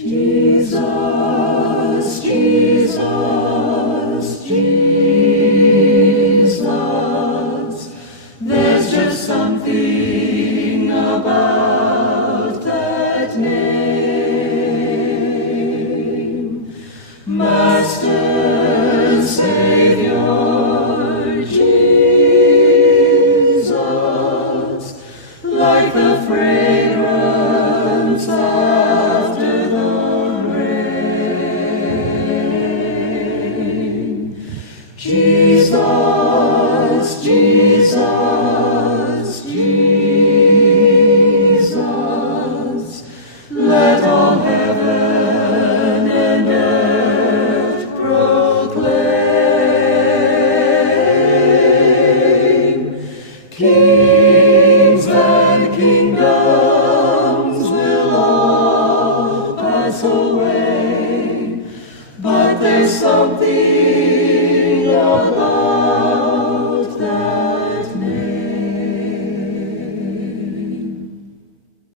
Jesus, Jesus, Jesus, there's just something about that name. Master, Savior, Jesus, like the fragrance after the rain. Jesus, Jesus, Jesus, let all heaven and earth proclaim. Kings and kingdoms will all pass away, but there's something about